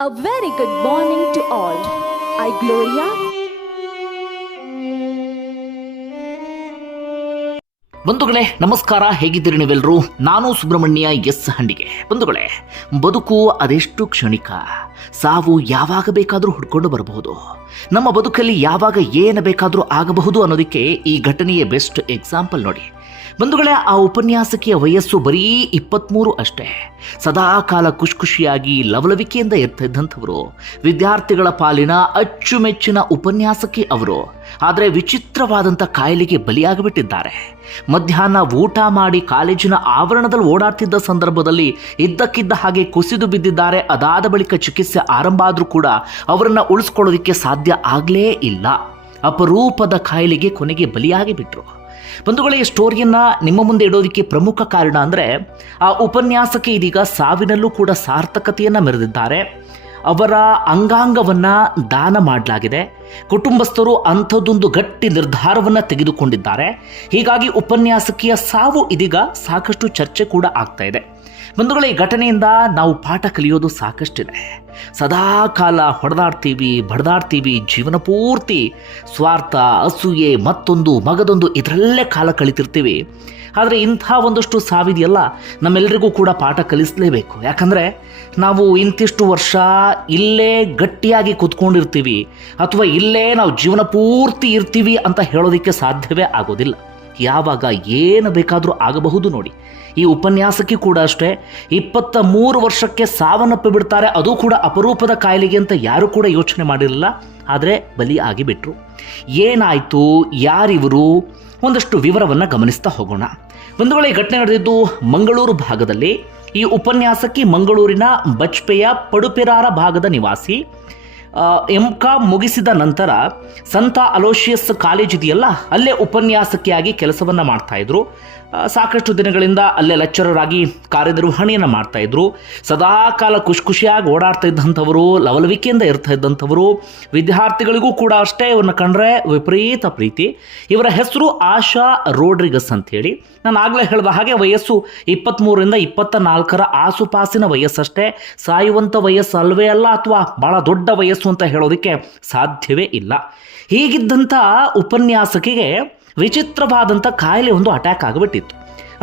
A very good morning to all. I, Gloria, ಬಂಧುಗಳೇ ನಮಸ್ಕಾರ. ಹೇಗಿದ್ದೀರಿ ನೀವೆಲ್ಲರೂ ನಾನು ಸುಬ್ರಹ್ಮಣ್ಯ ಎಸ್ ಹಂಡಿಗೆ. ಬಂಧುಗಳೇ ಬದುಕು ಅದೆಷ್ಟು ಕ್ಷಣಿಕ. ಸಾವು ಯಾವಾಗ ಬೇಕಾದರೂ ಹುಡ್ಕೊಂಡು ಬರಬಹುದು. ನಮ್ಮ ಬದುಕಲ್ಲಿ ಯಾವಾಗ ಏನು ಬೇಕಾದರೂ ಆಗಬಹುದು ಅನ್ನೋದಕ್ಕೆ ಈ ಘಟನೆಯ ಬೆಸ್ಟ್ ಎಕ್ಸಾಂಪಲ್ ನೋಡಿ. ಬಂಧುಗಳೇ, ಆ ಉಪನ್ಯಾಸಕಿಯ ವಯಸ್ಸು ಬರೀ ಇಪ್ಪತ್ತ್ಮೂರು ಅಷ್ಟೇ. ಸದಾ ಕಾಲ ಖುಷಿ ಖುಷಿಯಾಗಿ ಲವಲವಿಕೆಯಿಂದ ಇರ್ತಿದ್ದಂಥವರು ವಿದ್ಯಾರ್ಥಿಗಳ ಪಾಲಿನ ಅಚ್ಚುಮೆಚ್ಚಿನ ಉಪನ್ಯಾಸಕಿ ಅವರು, ಆದರೆ ವಿಚಿತ್ರವಾದಂಥ ಕಾಯಿಲೆಗೆ ಬಲಿಯಾಗಿಬಿಟ್ಟಿದ್ದಾರೆ. ಮಧ್ಯಾಹ್ನ ಊಟ ಮಾಡಿ ಕಾಲೇಜಿನ ಆವರಣದಲ್ಲಿ ಓಡಾಡ್ತಿದ್ದ ಸಂದರ್ಭದಲ್ಲಿ ಇದ್ದಕ್ಕಿದ್ದ ಹಾಗೆ ಕುಸಿದು ಬಿದ್ದಿದ್ದಾರೆ, ಅದಾದ ಬಳಿಕ ಚಿಕಿತ್ಸೆ ಆರಂಭ ಆದರೂ ಕೂಡ ಅವರನ್ನು ಉಳಿಸ್ಕೊಳ್ಳೋದಕ್ಕೆ ಸಾಧ್ಯ ಆಗಲೇ ಇಲ್ಲ. ಅಪರೂಪದ ಕಾಯಿಲೆಗೆ ಕೊನೆಗೆ ಬಲಿಯಾಗಿ ಬಿಟ್ರು ಬಂಧುಗಳೇ, ಈ ಸ್ಟೋರಿಯನ್ನ ನಿಮ್ಮ ಮುಂದೆ ಇಡೋದಕ್ಕೆ ಪ್ರಮುಖ ಕಾರಣ ಅಂದರೆ ಆ ಉಪನ್ಯಾಸಕ್ಕೆ ಇದೀಗ ಸಾವಿನಲ್ಲೂ ಕೂಡ ಸಾರ್ಥಕತೆಯನ್ನು ಮೆರೆದಿದ್ದಾರೆ. ಅವರ ಅಂಗಾಂಗವನ್ನ ದಾನ ಮಾಡಲಾಗಿದೆ. ಕುಟುಂಬಸ್ಥರು ಅಂಥದ್ದೊಂದು ಗಟ್ಟಿ ನಿರ್ಧಾರವನ್ನು ತೆಗೆದುಕೊಂಡಿದ್ದಾರೆ. ಹೀಗಾಗಿ ಉಪನ್ಯಾಸಕಿಯ ಸಾವು ಇದೀಗ ಸಾಕಷ್ಟು ಚರ್ಚೆ ಕೂಡ ಆಗ್ತಾ ಇದೆ. ಬಂಧುಗಳ, ಈ ಘಟನೆಯಿಂದ ನಾವು ಪಾಠ ಕಲಿಯೋದು ಸಾಕಷ್ಟಿದೆ. ಸದಾ ಕಾಲ ಹೊಡೆದಾಡ್ತೀವಿ, ಬಡ್ದಾಡ್ತೀವಿ, ಜೀವನ ಪೂರ್ತಿ ಸ್ವಾರ್ಥ, ಅಸೂಯೆ, ಮತ್ತೊಂದು, ಮಗದೊಂದು, ಇದರಲ್ಲೇ ಕಾಲ ಕಳಿತಿರ್ತೀವಿ. ಆದರೆ ಇಂಥ ಒಂದಷ್ಟು ಸಾವಿದೆಯಲ್ಲ ನಮ್ಮೆಲ್ಲರಿಗೂ ಕೂಡ ಪಾಠ ಕಲಿಸಲೇಬೇಕು. ಯಾಕಂದರೆ ನಾವು ಇಂತಿಷ್ಟು ವರ್ಷ ಇಲ್ಲೇ ಗಟ್ಟಿಯಾಗಿ ಕೂತ್ಕೊಂಡಿರ್ತೀವಿ. ಅಥವಾ ಇಲ್ಲೇ ನಾವು ಜೀವನ ಪೂರ್ತಿ ಇರ್ತೀವಿ ಅಂತ ಹೇಳೋದಕ್ಕೆ ಸಾಧ್ಯವೇ ಆಗೋದಿಲ್ಲ. ಯಾವಾಗ ಏನು ಬೇಕಾದರೂ ಆಗಬಹುದು ನೋಡಿ. ಈ ಉಪನ್ಯಾಸಕ್ಕೆ ಕೂಡ ಅಷ್ಟೇ, ಇಪ್ಪತ್ತ ಮೂರು ವರ್ಷಕ್ಕೆ ಸಾವನ್ನಪ್ಪಿ ಬಿಡ್ತಾರೆ, ಅದು ಕೂಡ ಅಪರೂಪದ ಕಾಯಿಲೆಗೆ ಅಂತ ಯಾರು ಕೂಡ ಯೋಚನೆ ಮಾಡಿರಲಿಲ್ಲ. ಆದರೆ ಬಲಿ ಆಗಿಬಿಟ್ರು. ಏನಾಯಿತು? ಯಾರಿವರು? ಒಂದಷ್ಟು ವಿವರವನ್ನು ಗಮನಿಸ್ತಾ ಹೋಗೋಣ. ಒಂದು ವೇಳೆ ಘಟನೆ ನಡೆದಿದ್ದು ಮಂಗಳೂರು ಭಾಗದಲ್ಲಿ. ಈ ಉಪನ್ಯಾಸಕಿ ಮಂಗಳೂರಿನ ಬಜ್ಪೆಯ ಪಡುಪಿರಾರ ಭಾಗದ ನಿವಾಸಿ ಎಂ ಕಾಮ್ ಮುಗಿಸಿದ ನಂತರ ಸಂತ ಅಲೋಷಿಯಸ್ ಕಾಲೇಜ್ ಇದೆಯಲ್ಲ ಅಲ್ಲೇ ಉಪನ್ಯಾಸಕಿಯಾಗಿ ಕೆಲಸವನ್ನು ಮಾಡ್ತಾ ಇದ್ರು. ಆ, ಸಾಕಷ್ಟು ದಿನಗಳಿಂದ ಅಲ್ಲೇ ಲೆಕ್ಚರರ್ ಆಗಿ ಕಾರ್ಯನಿರ್ವಹಣೆಯನ್ನು ಮಾಡ್ತಾ ಸದಾ ಕಾಲ ಖುಷಿ ಖುಷಿಯಾಗಿ ಓಡಾಡ್ತಾ ಇದ್ದಂಥವರು, ಲವಲವಿಕೆಯಿಂದ ಇರ್ತಾ ಇದ್ದಂಥವರು, ವಿದ್ಯಾರ್ಥಿಗಳಿಗೂ ಕೂಡ ಅಷ್ಟೇ ಇವ್ರನ್ನ ಕಂಡ್ರೆ ವಿಪರೀತ ಪ್ರೀತಿ. ಇವರ ಹೆಸರು ಆಶಾ ರೋಡ್ರಿಗಸ್ ಅಂತೇಳಿ. ನಾನು ಆಗಲೇ ಹೇಳಿದ ಹಾಗೆ ವಯಸ್ಸು ಇಪ್ಪತ್ತ್ಮೂರರಿಂದ ಇಪ್ಪತ್ತ ನಾಲ್ಕರ ಆಸುಪಾಸಿನ ವಯಸ್ಸಷ್ಟೇ. ಸಾಯುವಂಥ ವಯಸ್ಸು ಅಲ್ವೇ ಅಲ್ಲ ಅಥವಾ ಭಾಳ ದೊಡ್ಡ ವಯಸ್ಸು ಅಂತ ಹೇಳೋದಕ್ಕೆ ಸಾಧ್ಯವೇ ಇಲ್ಲ. ಹೀಗಿದ್ದಂಥ ಉಪನ್ಯಾಸಕಿಗೆ ವಿಚಿತ್ರವಾದಂಥ ಕಾಯಿಲೆ ಒಂದು ಅಟ್ಯಾಕ್ ಆಗಿಬಿಟ್ಟಿತ್ತು.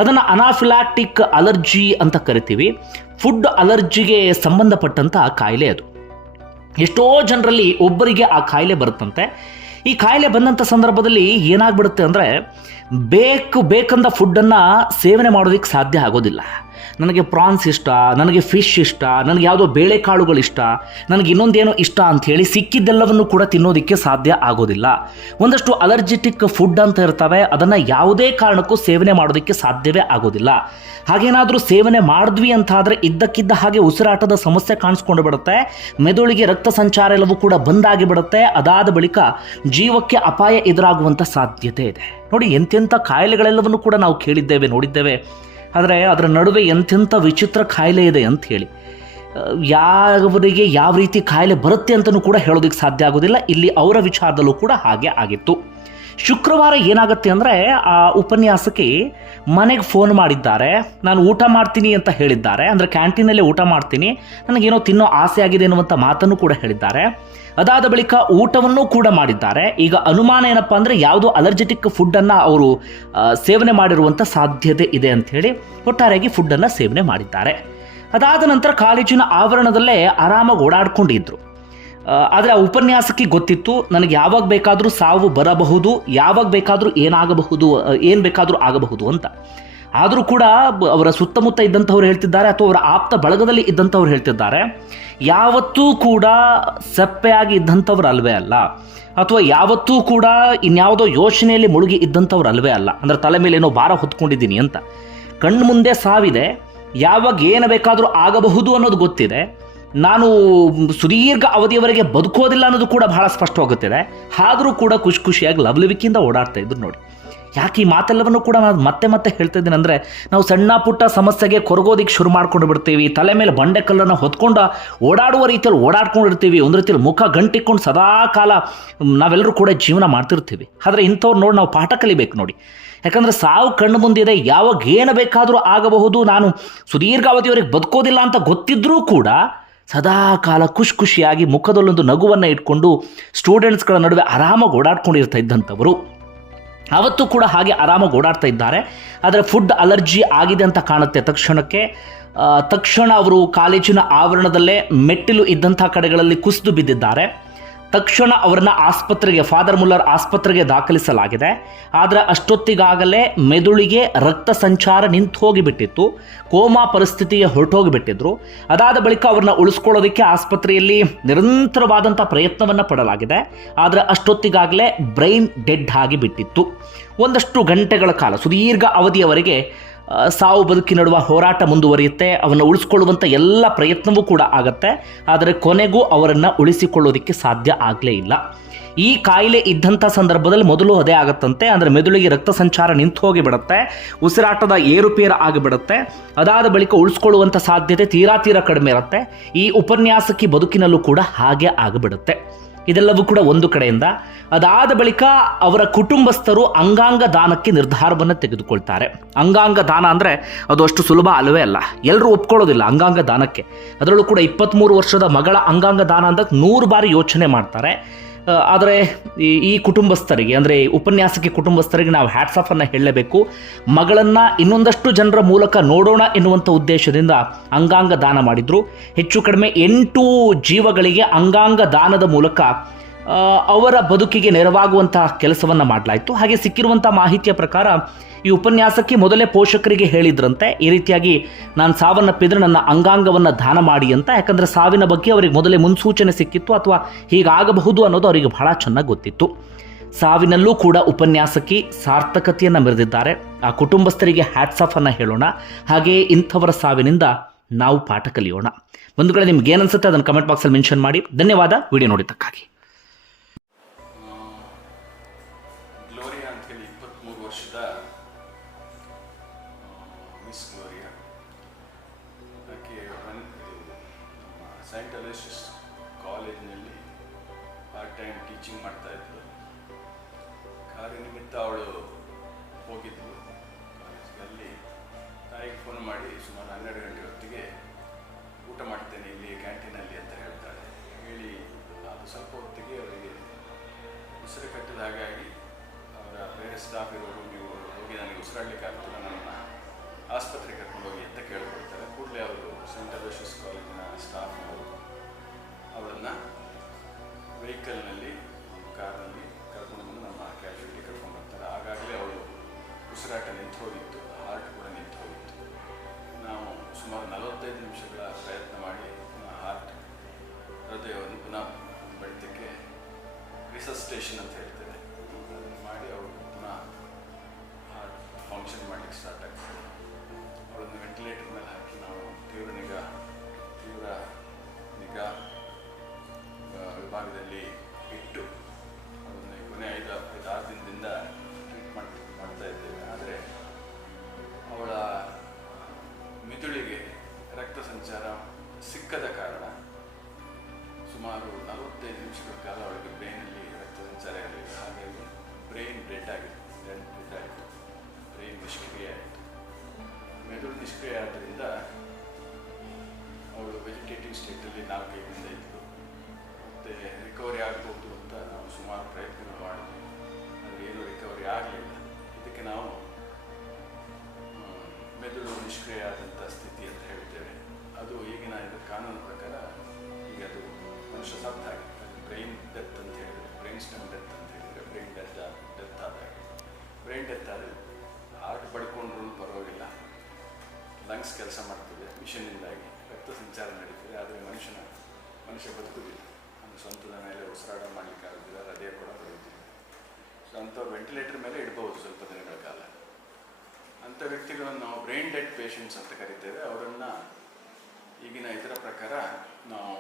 ಅದನ್ನು ಅನಾಫಿಲಾಟಿಕ್ ಅಲರ್ಜಿ ಅಂತ ಕರಿತೀವಿ. ಫುಡ್ ಅಲರ್ಜಿಗೆ ಸಂಬಂಧಪಟ್ಟಂಥ ಕಾಯಿಲೆ ಅದು. ಎಷ್ಟೋ ಜನರಲ್ಲಿ ಒಬ್ಬರಿಗೆ ಆ ಕಾಯಿಲೆ ಬರುತ್ತಂತೆ. ಈ ಕಾಯಿಲೆ ಬಂದಂಥ ಸಂದರ್ಭದಲ್ಲಿ ಏನಾಗ್ಬಿಡುತ್ತೆ ಅಂದರೆ, ಬೇಕು ಬೇಕಂದ ಫುಡ್ಡನ್ನು ಸೇವನೆ ಮಾಡೋದಕ್ಕೆ ಸಾಧ್ಯ ಆಗೋದಿಲ್ಲ. ನನಗೆ ಪ್ರಾನ್ಸ್ ಇಷ್ಟ, ನನಗೆ ಫಿಶ್ ಇಷ್ಟ, ನನಗೆ ಯಾವುದೋ ಬೇಳೆಕಾಳುಗಳು ಇಷ್ಟ, ನನಗೆ ಇನ್ನೊಂದೇನೋ ಇಷ್ಟ ಅಂಥೇಳಿ ಸಿಕ್ಕಿದ್ದೆಲ್ಲವನ್ನು ಕೂಡ ತಿನ್ನೋದಕ್ಕೆ ಸಾಧ್ಯ ಆಗೋದಿಲ್ಲ. ಒಂದಷ್ಟು ಅಲರ್ಜಿಟಿಕ್ ಫುಡ್ ಅಂತ ಇರ್ತವೆ, ಅದನ್ನು ಯಾವುದೇ ಕಾರಣಕ್ಕೂ ಸೇವನೆ ಮಾಡೋದಕ್ಕೆ ಸಾಧ್ಯವೇ ಆಗೋದಿಲ್ಲ. ಹಾಗೇನಾದರೂ ಸೇವನೆ ಮಾಡಿದ್ವಿ ಅಂತಾದರೆ ಇದ್ದಕ್ಕಿದ್ದ ಹಾಗೆ ಉಸಿರಾಟದ ಸಮಸ್ಯೆ ಕಾಣಿಸ್ಕೊಂಡು ಬಿಡುತ್ತೆ, ಮೆದುಳಿಗೆ ರಕ್ತ ಸಂಚಾರ ಎಲ್ಲವೂ ಕೂಡ ಬಂದಾಗಿ ಬಿಡುತ್ತೆ, ಅದಾದ ಬಳಿಕ ಜೀವಕ್ಕೆ ಅಪಾಯ ಎದುರಾಗುವಂಥ ಸಾಧ್ಯತೆ ಇದೆ. ನೋಡಿ, ಎಂತೆಂಥ ಕಾಯಿಲೆಗಳೆಲ್ಲವನ್ನು ಕೂಡ ನಾವು ಕೇಳಿದ್ದೇವೆ, ನೋಡಿದ್ದೇವೆ. ಆದರೆ ಅದರ ನಡುವೆ ಎಂತೆಂಥ ವಿಚಿತ್ರ ಕಾಯಿಲೆ ಇದೆ ಅಂತ ಹೇಳಿ. ಯಾವರಿಗೆ ಯಾವ ರೀತಿ ಕಾಯಿಲೆ ಬರುತ್ತೆ ಅಂತಲೂ ಕೂಡ ಹೇಳೋದಕ್ಕೆ ಸಾಧ್ಯ ಆಗೋದಿಲ್ಲ. ಇಲ್ಲಿ ಅವರ ವಿಚಾರದಲ್ಲೂ ಕೂಡ ಹಾಗೆ ಆಗಿತ್ತು. ಶುಕ್ರವಾರ ಏನಾಗುತ್ತೆ ಅಂದರೆ ಆ ಉಪನ್ಯಾಸಕಿ ಮನೆಗೆ ಫೋನ್ ಮಾಡಿದ್ದಾರೆ. ನಾನು ಊಟ ಮಾಡ್ತೀನಿ ಅಂತ ಹೇಳಿದ್ದಾರೆ. ಅಂದರೆ ಕ್ಯಾಂಟೀನಲ್ಲೇ ಊಟ ಮಾಡ್ತೀನಿ. ನನಗೇನೋ ತಿನ್ನೋ ಆಸೆ ಆಗಿದೆ ಅನ್ನುವಂಥ ಮಾತನ್ನು ಕೂಡ ಹೇಳಿದ್ದಾರೆ. ಅದಾದ ಬಳಿಕ ಊಟವನ್ನು ಕೂಡ ಮಾಡಿದ್ದಾರೆ. ಈಗ ಅನುಮಾನ ಏನಪ್ಪ ಅಂದರೆ ಯಾವುದೋ ಅಲರ್ಜೆಟಿಕ್ ಫುಡ್ಡನ್ನು ಅವರು ಸೇವನೆ ಮಾಡಿರುವಂಥ ಸಾಧ್ಯತೆ ಇದೆ ಅಂಥೇಳಿ ಒಟ್ಟಾರೆಯಾಗಿ ಫುಡ್ಡನ್ನು ಸೇವನೆ ಮಾಡಿದ್ದಾರೆ. ಅದಾದ ನಂತರ ಕಾಲೇಜಿನ ಆವರಣದಲ್ಲೇ ಆರಾಮಾಗಿ ಓಡಾಡ್ಕೊಂಡಿದ್ರು. ಆದರೆ ಆ ಉಪನ್ಯಾಸಕ್ಕೆ ಗೊತ್ತಿತ್ತು, ನನಗೆ ಯಾವಾಗ ಬೇಕಾದರೂ ಸಾವು ಬರಬಹುದು, ಯಾವಾಗ ಬೇಕಾದರೂ ಏನಾಗಬಹುದು ಏನು ಬೇಕಾದರೂ ಆಗಬಹುದು ಅಂತ. ಆದರೂ ಕೂಡ ಅವರ ಸುತ್ತಮುತ್ತ ಇದ್ದಂಥವ್ರು ಹೇಳ್ತಿದ್ದಾರೆ ಅಥವಾ ಅವರ ಆಪ್ತ ಬಳಗದಲ್ಲಿ ಇದ್ದಂಥವ್ರು ಹೇಳ್ತಿದ್ದಾರೆ, ಯಾವತ್ತೂ ಕೂಡ ಸಪ್ಪೆಯಾಗಿ ಇದ್ದಂಥವ್ರು ಅಲ್ವೇ ಅಲ್ಲ. ಅಥವಾ ಯಾವತ್ತೂ ಕೂಡ ಇನ್ಯಾವುದೋ ಯೋಚನೆಯಲ್ಲಿ ಮುಳುಗಿ ಇದ್ದಂಥವ್ರು ಅಲ್ವೇ ಅಲ್ಲ. ಅಂದರೆ ತಲೆ ಮೇಲೆ ಏನೋ ಭಾರ ಹೊತ್ಕೊಂಡಿದ್ದೀನಿ ಅಂತ. ಕಣ್ಣು ಮುಂದೆ ಸಾವಿದೆ, ಯಾವಾಗ ಏನು ಬೇಕಾದರೂ ಆಗಬಹುದು ಅನ್ನೋದು ಗೊತ್ತಿದೆ. ನಾನು ಸುದೀರ್ಘ ಅವಧಿಯವರೆಗೆ ಬದುಕೋದಿಲ್ಲ ಅನ್ನೋದು ಕೂಡ ಬಹಳ ಸ್ಪಷ್ಟವಾಗುತ್ತಿದೆ. ಆದರೂ ಕೂಡ ಖುಷಿ ಖುಷಿಯಾಗಿ ಲವಲವಿಕೆಯಿಂದ ಓಡಾಡ್ತಾ ಇದ್ರು ನೋಡಿ. ಯಾಕೆ ಈ ಮಾತೆಲ್ಲವನ್ನು ಕೂಡ ನಾನು ಮತ್ತೆ ಮತ್ತೆ ಹೇಳ್ತಾ ಇದ್ದೀನಿ ಅಂದರೆ ನಾವು ಸಣ್ಣ ಪುಟ್ಟ ಸಮಸ್ಯೆಗೆ ಕೊರಗೋದಿಕ್ಕೆ ಶುರು ಮಾಡ್ಕೊಂಡು ಬಿಡ್ತೀವಿ, ತಲೆ ಮೇಲೆ ಬಂಡೆ ಕಲ್ಲನ್ನು ಹೊತ್ಕೊಂಡು ಓಡಾಡುವ ರೀತಿಯಲ್ಲಿ ಓಡಾಡ್ಕೊಂಡಿರ್ತೀವಿ ಒಂದು ರೀತಿಯಲ್ಲಿ ಮುಖ ಗಂಟಿಕೊಂಡು ಸದಾ ಕಾಲ ನಾವೆಲ್ಲರೂ ಕೂಡ ಜೀವನ ಮಾಡ್ತಿರ್ತೀವಿ. ಆದರೆ ಇಂಥವ್ರು ನೋಡಿ ನಾವು ಪಾಠ ಕಲಿಬೇಕು ನೋಡಿ. ಯಾಕಂದರೆ ಸಾವು ಕಣ್ಣು ಮುಂದಿದೆ, ಯಾವಾಗ ಏನು ಬೇಕಾದರೂ ಆಗಬಹುದು. ನಾನು ಸುದೀರ್ಘಾವಧಿಯವರೆಗೆ ಬದುಕೋದಿಲ್ಲ ಅಂತ ಗೊತ್ತಿದ್ರೂ ಕೂಡ ಸದಾ ಕಾಲ ಖುಷಿ ಖುಷಿಯಾಗಿ ಮುಖದಲ್ಲೊಂದು ನಗುವನ್ನು ಇಟ್ಕೊಂಡು ಸ್ಟೂಡೆಂಟ್ಸ್ಗಳ ನಡುವೆ ಆರಾಮಾಗಿ ಓಡಾಡ್ಕೊಂಡಿರ್ತಾ ಇದ್ದಂಥವರು. ಅವತ್ತು ಕೂಡ ಹಾಗೆ ಆರಾಮಾಗಿ ಓಡಾಡ್ತಾ ಇದ್ದಾರೆ. ಆದರೆ ಫುಡ್ ಅಲರ್ಜಿ ಆಗಿದೆ ಅಂತ ಕಾಣುತ್ತೆ ತಕ್ಷಣಕ್ಕೆ. ತಕ್ಷಣ ಅವರು ಕಾಲೇಜಿನ ಆವರಣದಲ್ಲೇ ಮೆಟ್ಟಿಲು ಇದ್ದಂಥ ಕಡೆಗಳಲ್ಲಿ ಕುಸಿದು ಬಿದ್ದಿದ್ದಾರೆ. ತಕ್ಷಣ ಅವರನ್ನ ಆಸ್ಪತ್ರೆಗೆ, ಫಾದರ್ ಮುಲ್ಲರ್ ಆಸ್ಪತ್ರೆಗೆ ದಾಖಲಿಸಲಾಗಿದೆ. ಆದರೆ ಅಷ್ಟೊತ್ತಿಗಾಗಲೇ ಮೆದುಳಿಗೆ ರಕ್ತ ಸಂಚಾರ ನಿಂತು ಹೋಗಿಬಿಟ್ಟಿತ್ತು. ಕೋಮಾ ಪರಿಸ್ಥಿತಿಗೆ ಹೊರಟೋಗಿಬಿಟ್ಟಿದ್ರು. ಅದಾದ ಬಳಿಕ ಅವ್ರನ್ನ ಉಳಿಸ್ಕೊಳ್ಳೋದಕ್ಕೆ ಆಸ್ಪತ್ರೆಯಲ್ಲಿ ನಿರಂತರವಾದಂಥ ಪ್ರಯತ್ನವನ್ನು ಪಡಲಾಗಿದೆ. ಆದರೆ ಅಷ್ಟೊತ್ತಿಗಾಗಲೇ ಬ್ರೈನ್ ಡೆಡ್ ಆಗಿ ಬಿಟ್ಟಿತ್ತು ಒಂದಷ್ಟು ಗಂಟೆಗಳ ಕಾಲ, ಸುದೀರ್ಘ ಅವಧಿಯವರೆಗೆ ಸಾವು ಬದುಕಿ ನಡುವ ಹೋರಾಟ ಮುಂದುವರಿಯುತ್ತೆ, ಅವನ್ನು ಉಳಿಸ್ಕೊಳ್ಳುವಂಥ ಎಲ್ಲ ಪ್ರಯತ್ನವೂ ಕೂಡ ಆಗತ್ತೆ. ಆದರೆ ಕೊನೆಗೂ ಅವರನ್ನು ಉಳಿಸಿಕೊಳ್ಳೋದಕ್ಕೆ ಸಾಧ್ಯ ಆಗಲೇ ಇಲ್ಲ. ಈ ಕಾಯಿಲೆ ಇದ್ದಂಥ ಸಂದರ್ಭದಲ್ಲಿ ಮೊದಲು ಅದೇ ಆಗತ್ತಂತೆ. ಅಂದರೆ ಮೆದುಳಿಗೆ ರಕ್ತ ಸಂಚಾರ ನಿಂತು ಹೋಗಿಬಿಡುತ್ತೆ ಉಸಿರಾಟದ ಏರುಪೇರು ಆಗಿಬಿಡುತ್ತೆ ಅದಾದ ಬಳಿಕ ಉಳಿಸ್ಕೊಳ್ಳುವಂಥ ಸಾಧ್ಯತೆ ತೀರಾ ತೀರಾ ಕಡಿಮೆ ಇರುತ್ತೆ. ಈ ಉಪನ್ಯಾಸಕ್ಕೆ ಬದುಕಿನಲ್ಲೂ ಕೂಡ ಹಾಗೆ ಆಗಿಬಿಡುತ್ತೆ. ಇದೆಲ್ಲವೂ ಕೂಡ ಒಂದು ಕಡೆಯಿಂದ. ಅದಾದ ಬಳಿಕ ಅವರ ಕುಟುಂಬಸ್ಥರು ಅಂಗಾಂಗ ದಾನಕ್ಕೆ ನಿರ್ಧಾರವನ್ನು ತೆಗೆದುಕೊಳ್ತಾರೆ. ಅಂಗಾಂಗ ದಾನ ಅಂದರೆ ಅದು ಅಷ್ಟು ಸುಲಭ ಅಲ್ಲವೇ ಅಲ್ಲ. ಎಲ್ಲರೂ ಒಪ್ಕೊಳ್ಳೋದಿಲ್ಲ ಅಂಗಾಂಗ ದಾನಕ್ಕೆ. ಅದರಲ್ಲೂ ಕೂಡ ಇಪ್ಪತ್ತ್ಮೂರು ವರ್ಷದ ಮಗಳ ಅಂಗಾಂಗ ದಾನ ಅಂದಾಗ ನೂರು ಬಾರಿ ಯೋಚನೆ ಮಾಡ್ತಾರೆ. ಆದರೆ ಈ ಕುಟುಂಬಸ್ಥರಿಗೆ, ಅಂದರೆ ಉಪನ್ಯಾಸಕಿ ಕುಟುಂಬಸ್ಥರಿಗೆ ನಾವು ಹ್ಯಾಟ್ಸ್ ಆಫ್ ಅನ್ನು ಹೇಳಲೇಬೇಕು. ಮಗಳನ್ನು ಇನ್ನೊಂದಷ್ಟು ಜನರ ಮೂಲಕ ನೋಡೋಣ ಎನ್ನುವಂಥ ಉದ್ದೇಶದಿಂದ ಅಂಗಾಂಗ ದಾನ ಮಾಡಿದರು. ಹೆಚ್ಚು ಕಡಿಮೆ ಎಂಟು ಜೀವಗಳಿಗೆ ಅಂಗಾಂಗ ದಾನದ ಮೂಲಕ ಅವರ ಬದುಕಿಗೆ ನೆರವಾಗುವಂತಹ ಕೆಲಸವನ್ನು ಮಾಡಲಾಯಿತು. ಹಾಗೆ ಸಿಕ್ಕಿರುವಂಥ ಮಾಹಿತಿಯ ಪ್ರಕಾರ ಈ ಉಪನ್ಯಾಸಕ್ಕೆ ಮೊದಲೇ ಪೋಷಕರಿಗೆ ಹೇಳಿದ್ರಂತೆ, ಈ ರೀತಿಯಾಗಿ ನಾನು ಸಾವನ್ನಪ್ಪಿದ್ರೆ ನನ್ನ ಅಂಗಾಂಗವನ್ನು ದಾನ ಮಾಡಿ ಅಂತ, ಯಾಕಂದರೆ ಸಾವಿನ ಬಗ್ಗೆ ಅವರಿಗೆ ಮೊದಲೇ ಮುನ್ಸೂಚನೆ ಸಿಕ್ಕಿತ್ತು, ಅಥವಾ ಹೀಗಾಗಬಹುದು ಅನ್ನೋದು ಅವರಿಗೆ ಬಹಳ ಚೆನ್ನಾಗಿ ಗೊತ್ತಿತ್ತು. ಸಾವಿನಲ್ಲೂ ಕೂಡ ಉಪನ್ಯಾಸಕಿ ಸಾರ್ಥಕತೆಯನ್ನು ಮೆರೆದಿದ್ದಾರೆ. ಆ ಕುಟುಂಬಸ್ಥರಿಗೆ ಹ್ಯಾಟ್ಸ್ ಅನ್ನು ಹೇಳೋಣ. ಹಾಗೆಯೇ ಇಂಥವರ ಸಾವಿನಿಂದ ನಾವು ಪಾಠ ಕಲಿಯೋಣ. ಬಂಧುಗಳೇ, ನಿಮ್ಗೆ ಏನನ್ಸುತ್ತೆ ಅದನ್ನು ಕಮೆಂಟ್ ಬಾಕ್ಸಲ್ಲಿ ಮೆನ್ಷನ್ ಮಾಡಿ. ಧನ್ಯವಾದ. ವಿಡಿಯೋ ನೋಡಿದ್ದಕ್ಕಾಗಿ. ಟೈಮ್ ಟೀಚಿಂಗ್ ಮಾಡ್ತಾ ಇದ್ಲು ಕಾರ್ಯನಿಮಿತ್ತ ಅವಳು ಹೋಗಿದ್ಲು. ಕಾಲೇಜಿನಲ್ಲಿ ತಾಯಿಗೆ ಫೋನ್ ಮಾಡಿ ಸುಮಾರು ಹನ್ನೆರಡು ಗಂಟೆ ಹೊತ್ತಿಗೆ ಊಟ ಮಾಡ್ತೇನೆ ಇಲ್ಲಿ ಕ್ಯಾಂಟೀನಲ್ಲಿ ಅಂತ ಹೇಳ್ತಾಳೆ. ಹೇಳಿ, ಅದು ಸ್ವಲ್ಪ ಹೊತ್ತಿಗೆ ಅವರಿಗೆ ಉಸಿರು ಕಟ್ಟಿದ ಹಾಗಾಗಿ ಅವರ ಬೇರೆ ಸ್ಟಾಫ್ ಇರೋರು, ನೀವು ಹೋಗಿ ನನಗೆ ಉಸಿರಾಡ್ಲಿಕ್ಕೆ ಆಗ್ತಿಲ್ಲ ನನ್ನ ಆಸ್ಪತ್ರೆಗೆ ಕರ್ಕೊಂಡು ಹೋಗಿ ಅಂತ ಕೇಳ್ಕೊಡ್ತಾರೆ. ಕೂಡಲೇ ಅವರು ಸೆಂಟ್ ಅಲೋಷಿಯಸ್ ಕಾಲೇಜಿನ ಸ್ಟಾಫ್ನವರು ಅವಳನ್ನು ವೆಹಿಕಲ್ನಲ್ಲಿ ಕಾರ್ನಲ್ಲಿ ಕರ್ಕೊಂಡು ಬಂದು ನಮ್ಮ ಕ್ಯಾಶುಲಿಟಿ ಕರ್ಕೊಂಡು ಬರ್ತಾರೆ. ಆಗಾಗಲೇ ಅವಳು ಉಸಿರಾಟ ನಿಂತು ಹೋಗಿತ್ತು, ಹಾರ್ಟ್ ಕೂಡ ನಿಂತು ಹೋಗಿತ್ತು. ನಾವು ಸುಮಾರು ನಲವತ್ತೈದು ನಿಮಿಷಗಳ ಪ್ರಯತ್ನ ಮಾಡಿ ಹಾರ್ಟ್ ಹೃದಯವನ್ನು ಪುನಃ ಬಡಿತಕ್ಕೆ ರಿಸಸ್ಟೇಷನ್ ಅಂತ ಹೇಳ್ತೇವೆ. ನಿಷ್ಕ್ರಿಯ ಆದಂಥ ಸ್ಥಿತಿ ಅಂತ ಹೇಳ್ತೇವೆ. ಅದು ಈಗಿನ ಇದು ಕಾನೂನು ಪ್ರಕಾರ ಈಗ ಅದು ಮನುಷ್ಯ ಸತ್ತ ಆಗಿತ್ತು ಬ್ರೈನ್ ಡೆತ್ ಅಂತ ಹೇಳಿದ್ರೆ ಬ್ರೈನ್ ಸ್ಟಮ್ ಡೆತ್ ಅಂತ ಹೇಳಿದ್ರೆ ಬ್ರೈನ್ ಡೆತ್ ಡೆತ್ ಆದಾಗ ಬ್ರೈನ್ ಡೆತ್ ಆದರೆ ಹಾರ್ಟ್ ಬಡ್ಕೊಂಡ್ರೂ ಪರವಾಗಿಲ್ಲ. ಲಂಗ್ಸ್ ಕೆಲಸ ಮಾಡ್ತದೆ ಮಿಷನ್ನಿಂದಾಗಿ ರಕ್ತ ಸಂಚಾರ ನಡೀತದೆ, ಆದರೆ ಮನುಷ್ಯನ, ಮನುಷ್ಯ ಬದುಕುವುದಿಲ್ಲ ಒಂದು ಸ್ವಂತದ ಮೇಲೆ ಉಸಿರಾಟ ಮಾಡಲಿಕ್ಕೆ ಆಗೋದಿಲ್ಲ ಹೃದಯ ಕೂಡ ಬರುವುದಿಲ್ಲ ಸೊ ವೆಂಟಿಲೇಟರ್ ಮೇಲೆ ಇಡ್ಬೋದು ಸ್ವಲ್ಪ ದಿನಗಳ ಕಾಲ. ಅಂಥ ವ್ಯಕ್ತಿಗಳನ್ನು ನಾವು ಬ್ರೈನ್ ಡೆಡ್ ಪೇಷಂಟ್ಸ್ ಅಂತ ಕರಿತೇವೆ. ಅವರನ್ನು ಈಗಿನ ಇದರ ಪ್ರಕಾರ ನಾವು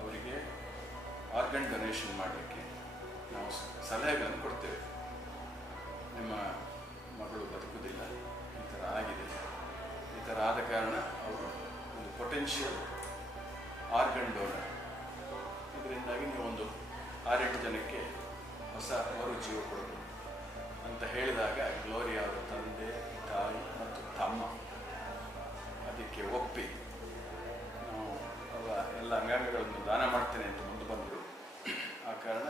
ಅವರಿಗೆ ಆರ್ಗನ್ ಡೊನೇಷನ್ ಮಾಡಲಿಕ್ಕೆ ನಾವು ಸಲಹೆಗಳನ್ನು ಕೊಡ್ತೇವೆ. ನಿಮ್ಮ ಮಗಳು ಬದುಕುವುದಿಲ್ಲ ಈ ಥರ ಆಗಿದೆ. ಈ ಥರ ಆದ ಕಾರಣ ಅವರು ಒಂದು ಪೊಟೆನ್ಷಿಯಲ್ ಆರ್ಗನ್ ಡೋನರ್ ಇದರಿಂದಾಗಿ ನೀವು ಒಂದು ಆರೆಂಟು ಜನಕ್ಕೆ ಹೊಸ ಅವರು ಜೀವ ಕೊಡಬಹುದು. ಹೇಳಿದಾಗ ಗ್ಲೋರಿ ಅವರ ತಂದೆ, ತಾಯಿ ಮತ್ತು ತಮ್ಮ. ಅದಕ್ಕೆ ಒಪ್ಪಿ ಎಲ್ಲ ಅಂಗಾಂಗಗಳನ್ನು ದಾನ ಮಾಡ್ತೇನೆ ಅಂತ ಮುಂದೆ ಬಂದರು. ಆ ಕಾರಣ